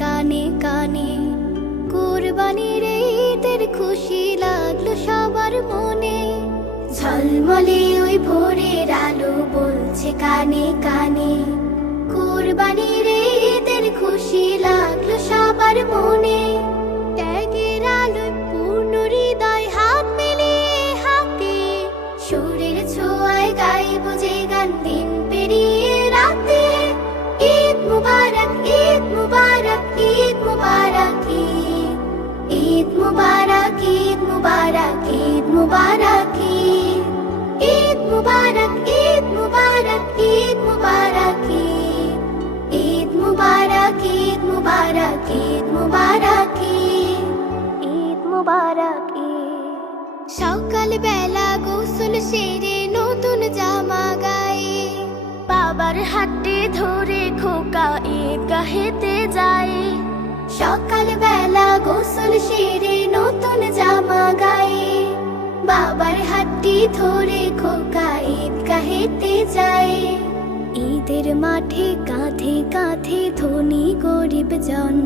কানে কানে। কুরবানির ঈদের খুশি লাগলো সবার মনে। ঝলমলে ওই ভোরের আলো বলছে কানে কানে। কুরবানির ঈদের খুশি লাগলো সবার মনে। ত্যাগের আলোয় পূর্ণ হৃদয় হাত মিলিয়ে হাতে। সুরের ছোঁয়ায় গাইব যে গান দিন পেরিয়ে রাতে। ঈদ মুবারক, ঈদ মুবারক, ঈদ মুবারক, ঈদ মুবারক, ঈদ মুবারক, ঈদ মুবারক, ঈদ মুবারক, ঈদ মুবারক, ঈদ মুবারক, ঈদ মুবারক, ঈদ মুবারক, ঈদ মুবারক, ঈদ মুবারক। সকাল বেলা গোসল সেরে নতুন জামা গায়ে। বাবার হাতে ধরে খোকা ঈদগাহেতে যায়। সকাল বেলা গোসল সেরে নতুন জামা গায়ে। বাবার হাতটি ধরে খোকা ঈদগাহেতে যায়। ঈদের মাঠে কাঁধে কাঁধে ধনী গরিব জন।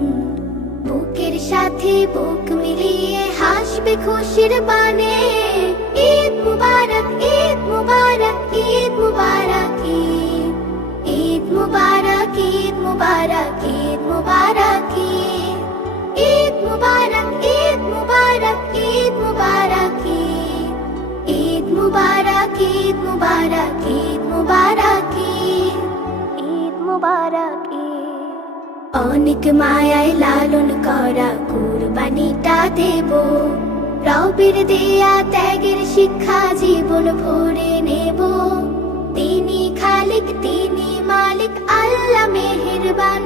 বুকের সাথে বুক মিলিয়ে হাসবে খুশির বানে। ঈদ মুবারক, ঈদ মুবারক, ঈদ মুবারক, ঈদ মুবারক, ঈদ মুবারক, ঈদ মুবারক, ঈদ মুবারক, ঈদ মুবারক, ঈদ মুবারক, ঈদ মুবারক, ঈদ মুবারক, ঈদ মুবারক, ঈদ মুবারক। অনেক মায়ায় লালন করা কুরবানিটা দেব। রবের দেয়া ত্যাগের শিক্ষা জীবন ভরে নেব। তিনি খালিক, তিনি মালিক, আল্লাহ মেহেরবান।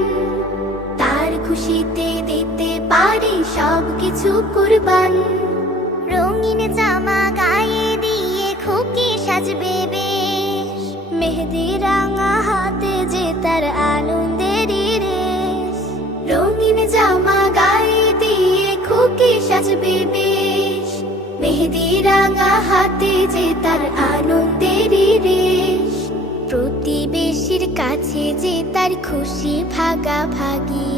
তার খুশিতে দিতে পারি সবকিছু কুরবান। রঙিন জামা গায়ে দিয়ে খুকি সাজবে বেশ। মেহেদি রাঙা হাতে যে তার আনন্দেরই রেশ। রঙিন জামা গায়ে দিয়ে খুকি সাজবে বেশ। মেহেদি রাঙা হাতে যে তার আনন্দেরই রেশ। প্রতিবেশীর কাছে যে তার খুশি ভাগাভাগি।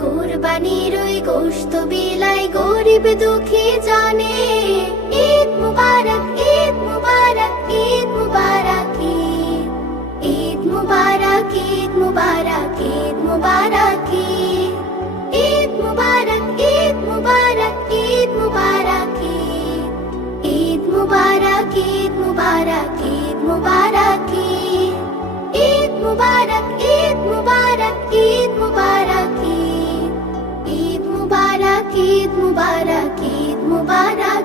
কুরবানির ওই গোশত বিলায় গরিব দুঃখী জানে। ঈদ মুবারক, ঈদ মুবারক, ঈদ মুবারক, ঈদ মুবারক, ঈদ মুবারক, ঈদ মুবারক, ঈদ মুবারক, ঈদ মুবারক, ঈদ মুবারক, ঈদ মুবারক, ঈদ মুবারক, ঈদ মুবারক, ঈদ মুবারক, ঈদ মুবারক, ঈদ মুবারক, ঈদ মুবারক, ঈদ মুবারক, ঈদ মুবারক।